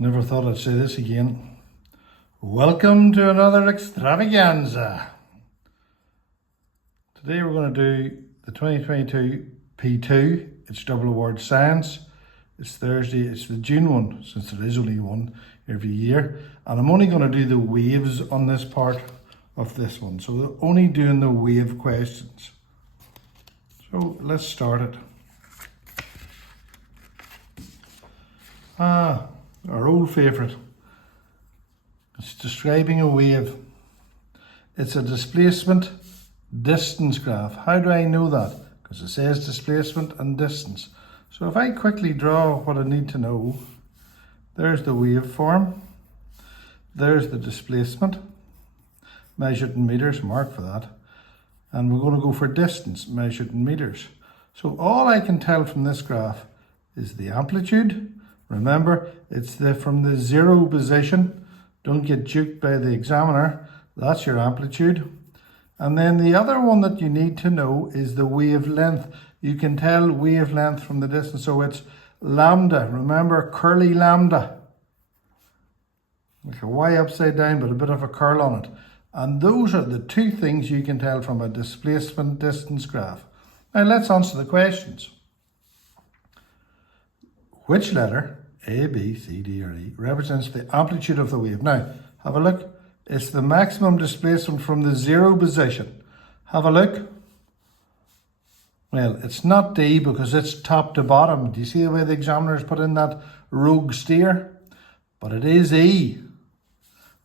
Never thought I'd say this again. Welcome to another extravaganza. Today we're going to do the 2022 P2. It's double award science. It's Thursday. It's the June one, since there is only one every year. And I'm only going to do the waves on this part of this one. So we're only doing the wave questions. So let's start it. Our old favourite. It's describing a wave. It's a displacement distance graph. How do I know that? Because it says displacement and distance. So if I quickly draw what I need to know, there's the waveform, there's the displacement, measured in meters, mark for that, and we're going to go for distance, measured in meters. So all I can tell from this graph is the amplitude. Remember, it's from the zero position. Don't get juked by the examiner. That's your amplitude. And then the other one that you need to know is the wavelength. You can tell wavelength from the distance. So it's lambda. Remember, curly lambda. Like a Y upside down, but a bit of a curl on it. And those are the two things you can tell from a displacement distance graph. Now let's answer the questions. Which letter, A, B, C, D, or E, represents the amplitude of the wave? Now, have a look. It's the maximum displacement from the zero position. Have a look. Well, it's not D because it's top to bottom. Do you see the way the examiners put in that rogue steer? But it is E.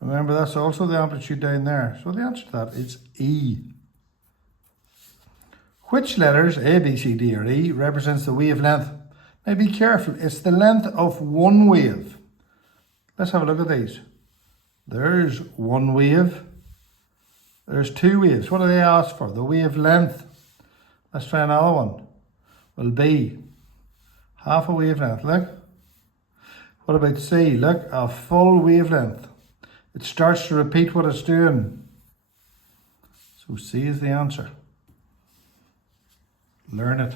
Remember, that's also the amplitude down there. So the answer to that is E. Which letters, A, B, C, D, or E, represents the wavelength? Now be careful, it's the length of one wave. Let's have a look at these. There's one wave. There's two waves. What do they ask for? The wavelength. Let's try another one. Will be half a wavelength, look. What about C? Look, a full wavelength. It starts to repeat what it's doing. So C is the answer. Learn it.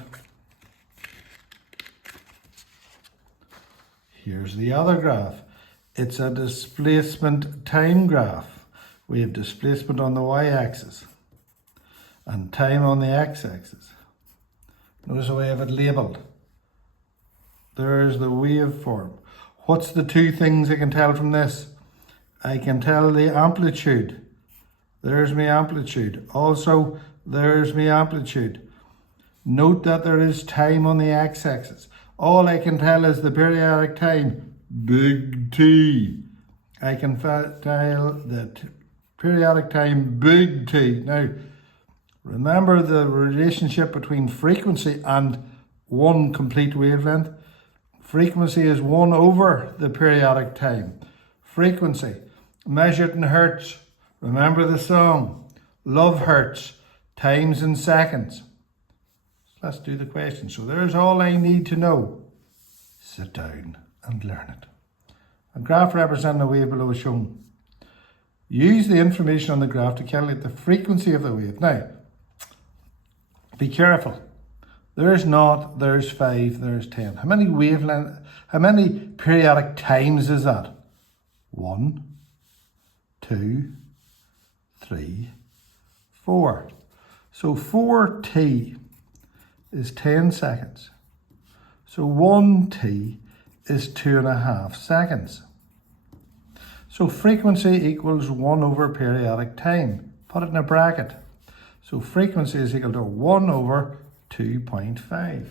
Here's the other graph. It's a displacement time graph. We have displacement on the y-axis and time on the x-axis. Notice how I have it labelled. There's the waveform. What's the two things I can tell from this? I can tell the amplitude. There's my amplitude. Also, there's my amplitude. Note that there is time on the x-axis. All I can tell is the periodic time, big T. I can tell the periodic time, big T. Now, remember the relationship between frequency and one complete wavelength? Frequency is 1 over the periodic time. Frequency, measured in hertz. Remember the song, love hertz, times in seconds. Let's do the question. So there's all I need to know. Sit down and learn it. A graph representing a wave below is shown. Use the information on the graph to calculate the frequency of the wave. Now, be careful. There's 0, there's 5, there's 10. How many periodic times is that? 1, 2, 3, 4. So 4t is 10 seconds. So 1t is 2.5 seconds. So frequency equals 1 over periodic time. Put it in a bracket. So frequency is equal to 1 over 2.5.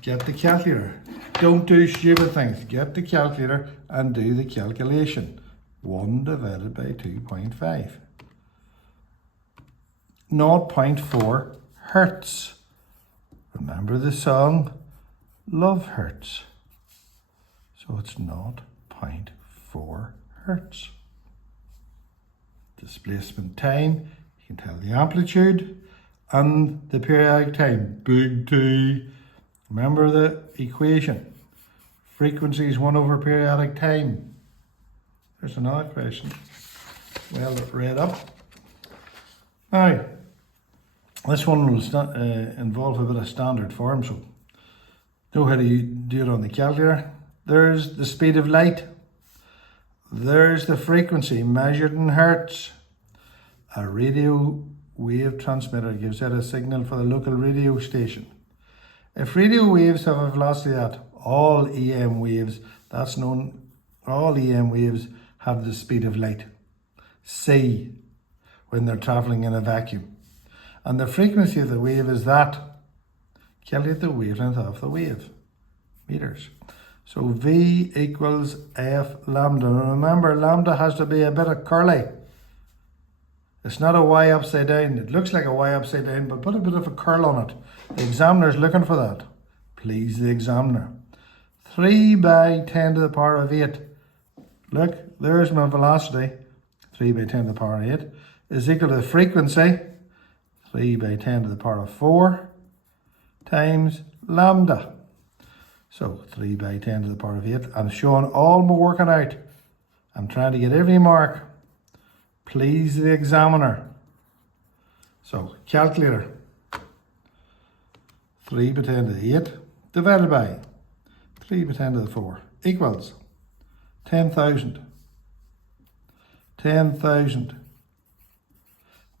Get the calculator. Don't do stupid things. Get the calculator and do the calculation. 1 divided by 2.5. 0.4 hertz. Remember the song, love hertz. So it's 0.4 hertz. Displacement time, you can tell the amplitude and the periodic time, big T. Remember the equation. Frequency is 1 over periodic time. There's another question. Well read up. Now, this one will involve a bit of standard form, so know how to do it on the calculator. There's the speed of light. There's the frequency measured in hertz. A radio wave transmitter gives out a signal for the local radio station. If radio waves have a velocity at all EM waves, that's known, all EM waves have the speed of light, c, when they're traveling in a vacuum. And the frequency of the wave is that. Calculate the wavelength of the wave, meters. So V equals F lambda. Remember, lambda has to be a bit of curly. It's not a Y upside down. It looks like a Y upside down, but put a bit of a curl on it. The examiner's looking for that. Please the examiner. 3 by 10 to the power of 8. Look, there's my velocity. 3 by 10 to the power of 8 is equal to the frequency. 3 by 10 to the power of 4 times lambda. So 3 by 10 to the power of 8. I'm showing all my working out. I'm trying to get every mark. Please the examiner. So calculator. 3 by 10 to the 8 divided by 3 by 10 to the 4 equals 10,000. 10,000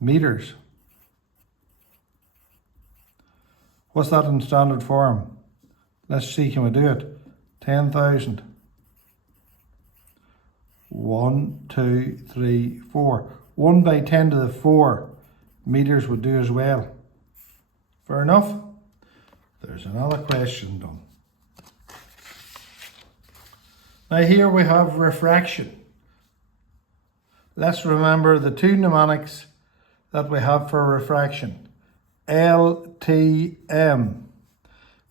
meters. What's that in standard form? Let's see, can we do it? 10,000. 1, 2, 3, 4. 1 by 10 to the 4 meters would do as well. Fair enough? There's another question done. Now here we have refraction. Let's remember the two mnemonics that we have for refraction. LTM.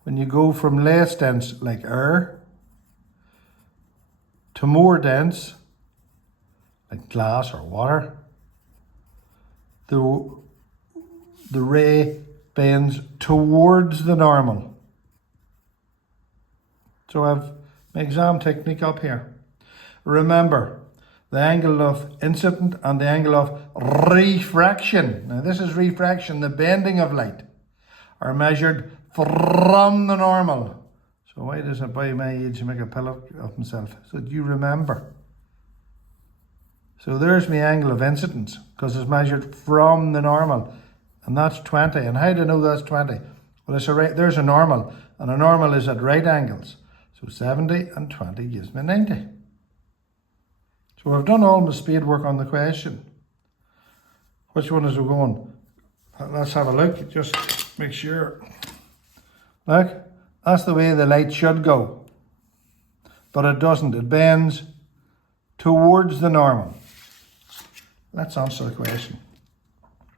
When you go from less dense, like air, to more dense, like glass or water, the ray bends towards the normal. So I have my exam technique up here. Remember, the angle of incident and the angle of refraction. Now this is refraction, the bending of light, are measured from the normal. So why does a boy my age make a pillow of himself? So do you remember? So there's my angle of incidence, because it's measured from the normal. And that's 20. And how do I know that's 20? Well, it's there's a normal, and a normal is at right angles. So 70 and 20 gives me 90. So I've done all my speed work on the question. Which one is we going? Let's have a look, just make sure. Look, that's the way the light should go. But it doesn't, it bends towards the normal. Let's answer the question.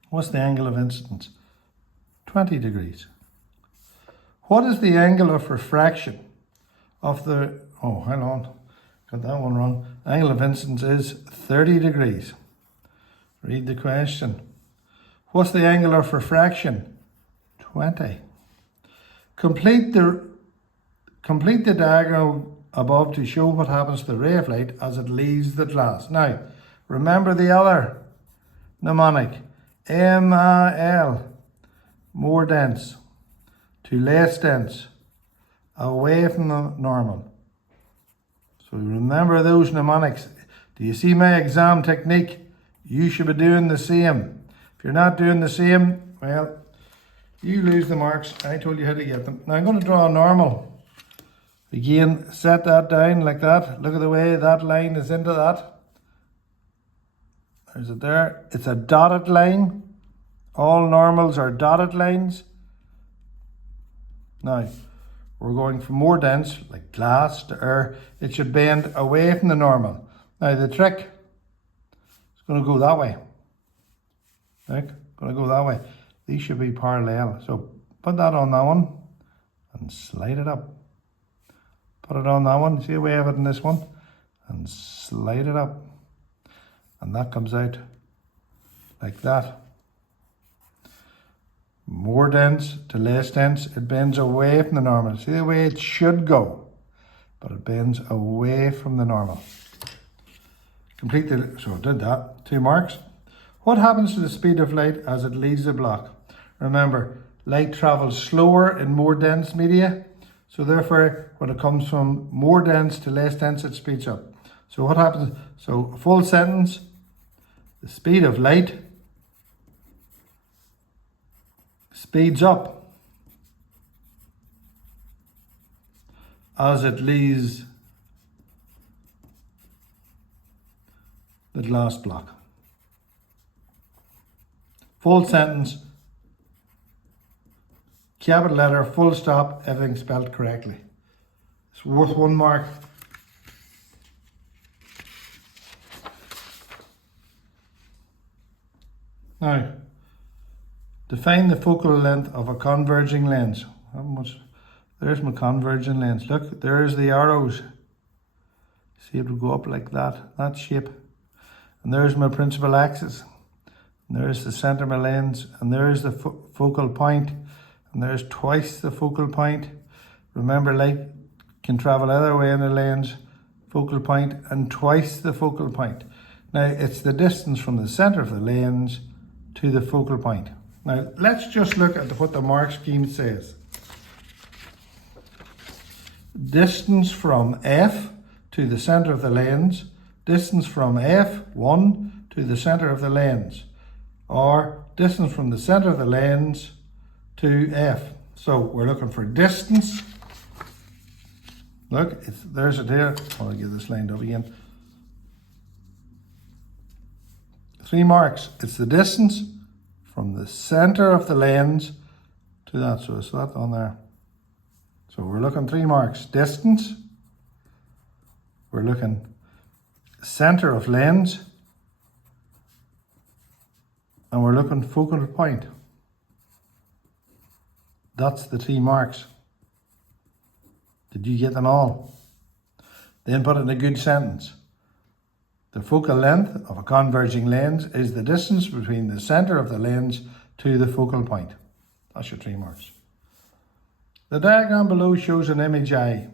What's the angle of incidence? 20 degrees. What is the angle of refraction of the, oh, hang on, got that one wrong. Angle of incidence is 30 degrees. Read the question. What's the angle of refraction? 20. Complete the diagram above to show what happens to the ray of light as it leaves the glass. Now, remember the other mnemonic. MAL, more dense, to less dense, away from the normal. So remember those mnemonics. Do you see my exam technique? You should be doing the same. If you're not doing the same, well, you lose the marks. I told you how to get them. Now I'm going to draw a normal. Again, set that down like that. Look at the way that line is into that. There's it there. It's a dotted line. All normals are dotted lines. Now, we're going from more dense, like glass to air. It should bend away from the normal. Now, the trick is going to go that way. Right? Going to go that way. These should be parallel. So, put that on that one and slide it up. Put it on that one. See the way I have it in this one? And slide it up. And that comes out like that. More dense to less dense, it bends away from the normal. See the way it should go, but it bends away from the normal. Complete the, so I did that, 2 marks. What happens to the speed of light as it leaves the block? Remember, light travels slower in more dense media, So therefore, when it comes from more dense to less dense, it speeds up. So what happens? So full sentence, the speed of light speeds up as it leaves the glass block. Full sentence, capital letter, full stop, everything spelled correctly. It's worth 1 mark. Now, define the focal length of a converging lens. How much? There's my converging lens. Look, there's the arrows. See, it will go up like that shape. And there's my principal axis. And there's the center of my lens. And there's the focal point. And there's twice the focal point. Remember, light can travel either way in the lens, focal point, and twice the focal point. Now, it's the distance from the center of the lens to the focal point. Now, let's just look at what the mark scheme says. Distance from F to the center of the lens, distance from F1 to the center of the lens, or distance from the center of the lens to F. So we're looking for distance. Look, there's it here. I'll get this lined up again. 3 marks. It's the distance from the center of the lens to that. So it's that on there. So we're looking 3 marks. Distance. We're looking center of lens. And we're looking focal point. That's the 3 marks. Did you get them all? Then put it in a good sentence. The focal length of a converging lens is the distance between the center of the lens to the focal point. That's your 3 marks. The diagram below shows an image eye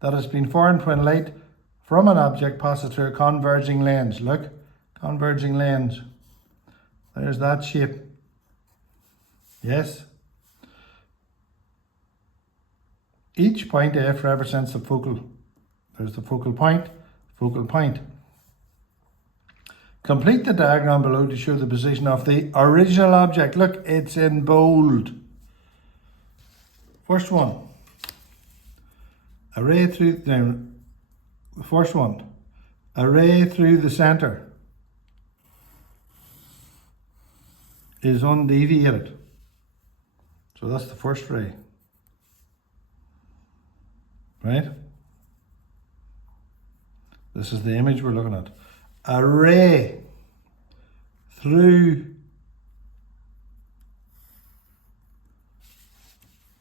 that has been formed when light from an object passes through a converging lens. Look, converging lens. There's that shape. Yes. Each point F represents the focal. There's the focal point, focal point. Complete the diagram below to show the position of the original object. Look, it's in bold. First one. A ray through, now, the first one. A ray through the center is undeviated. So that's the first ray. Right? This is the image we're looking at. A ray through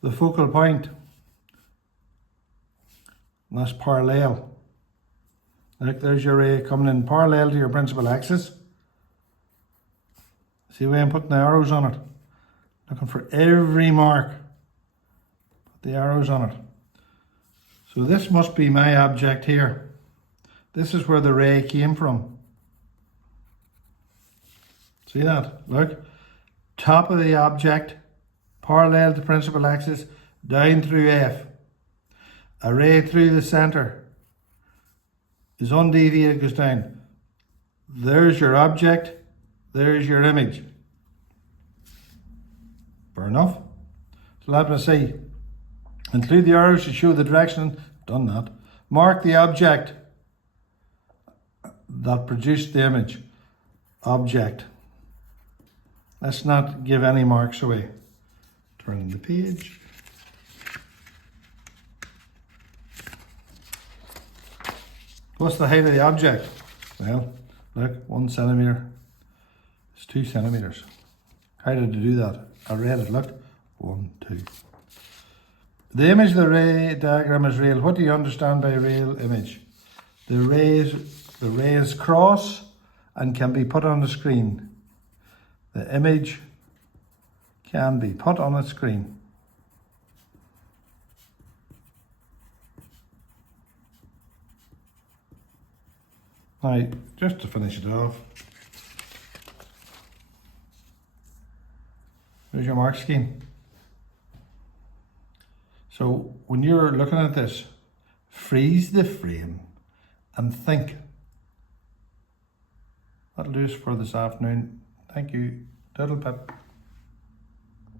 the focal point. And that's parallel. Look, there's your ray coming in parallel to your principal axis. See the way I'm putting the arrows on it? Looking for every mark. Put the arrows on it. So this must be my object here. This is where the ray came from. See that? Look. Top of the object, parallel to the principal axis, down through F. A ray through the center is undeviated, goes down. There's your object. There's your image. Fair enough. So let me see. Include the arrows to show the direction. Done that. Mark the object that produced the image. Object. Let's not give any marks away. Turning the page. What's the height of the object? Well, look, 1 centimetre. It's 2 centimetres. How did you do that? I read it, look. 1, 2. The image of the ray diagram is real. What do you understand by real image? The rays cross and can be put on the screen. The image can be put on a screen. Now, just to finish it off, there's your mark scheme. So when you're looking at this, freeze the frame and think. That'll do us for this afternoon. Thank you. Diddle pip.